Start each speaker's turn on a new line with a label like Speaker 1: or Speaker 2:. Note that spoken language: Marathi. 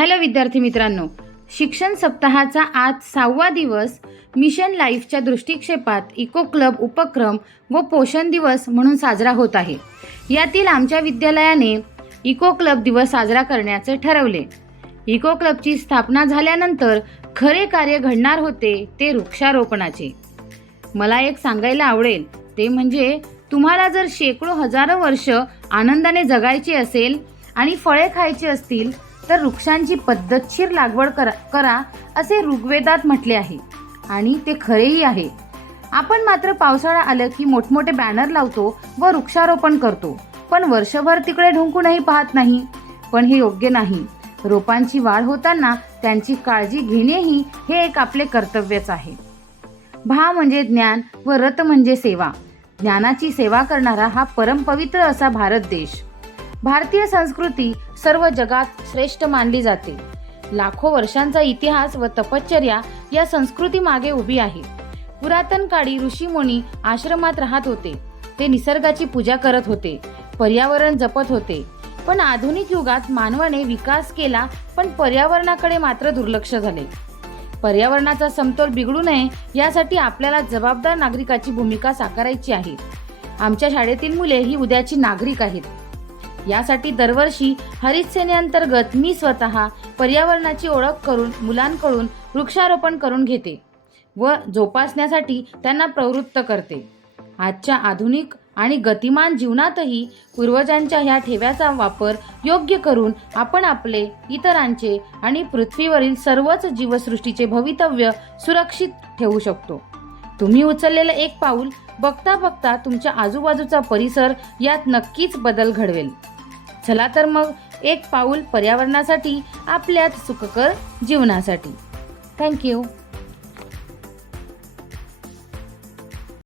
Speaker 1: हॅलो विद्यार्थी मित्रांनो शिक्षण सप्ताहाचा आज सहावा दिवस मिशन लाईफच्या दृष्टिक्षेपात इको क्लब उपक्रम व पोषण दिवस म्हणून साजरा होत आहे. यातील आमच्या विद्यालयाने इको क्लब दिवस साजरा करण्याचे ठरवले. इको क्लबची स्थापना झाल्यानंतर खरे कार्य घडणार होते ते वृक्षारोपणाचे. मला एक सांगायला आवडेल ते म्हणजे तुम्हाला जर शेकडो हजारो वर्ष आनंदाने जगायचे असेल आणि फळे खायची असतील तर वृक्षांची पद्धतशीर लागवड करा करा असे ऋग्वेदात म्हटले आहे. आणि ते खरेही आहे. आपण मात्र पावसाळा आलं की मोठमोठे बॅनर लावतो व वृक्षारोपण करतो. पण वर्षभर तिकडे ढुंकूनही पाहत नाही. पण हे योग्य नाही. रोपांची वाढ होताना त्यांची काळजी घेणेही हे एक आपले कर्तव्यच आहे. भा म्हणजे ज्ञान व रत म्हणजे सेवा. ज्ञानाची सेवा करणारा हा परमपवित्र असा भारत देश. भारतीय संस्कृती सर्व जगात श्रेष्ठ मानली जाते. लाखो वर्षांचा इतिहास व तपश्चर्या या संस्कृती मागे उभी आहे. पुरातन काळी ऋषीमुनी आश्रमात राहत होते. ते निसर्गाची पूजा करत होते. पर्यावरण जपत होते. पण आधुनिक युगात मानवाने विकास केला पण पर्यावरणाकडे मात्र दुर्लक्ष झाले. पर्यावरणाचा समतोल बिघडू नये यासाठी आपल्याला जबाबदार नागरिकाची भूमिका साकारायची आहे. आमच्या शाळेतील मुले ही उद्याची नागरिक आहेत. यासाठी दरवर्षी हरित सेनेअंतर्गत मी स्वतः पर्यावरणाची ओळख करून मुलांकडून वृक्षारोपण करून घेते व जोपासण्यासाठी त्यांना प्रवृत्त करते. आजच्या आधुनिक आणि गतिमान जीवनातही पूर्वजांच्या ह्या ठेव्याचा वापर योग्य करून आपण आपले इतरांचे आणि पृथ्वीवरील सर्वच जीवसृष्टीचे भवितव्य सुरक्षित ठेवू शकतो. तुम्ही उचललेलं एक पाऊल बघता बघता तुमच्या आजूबाजूचा परिसर यात नक्कीच बदल घडवेल. चला तर मग एक पाऊल पर्यावरणासाठी आपल्यात सुखकर जीवनासाठी. थँक्यू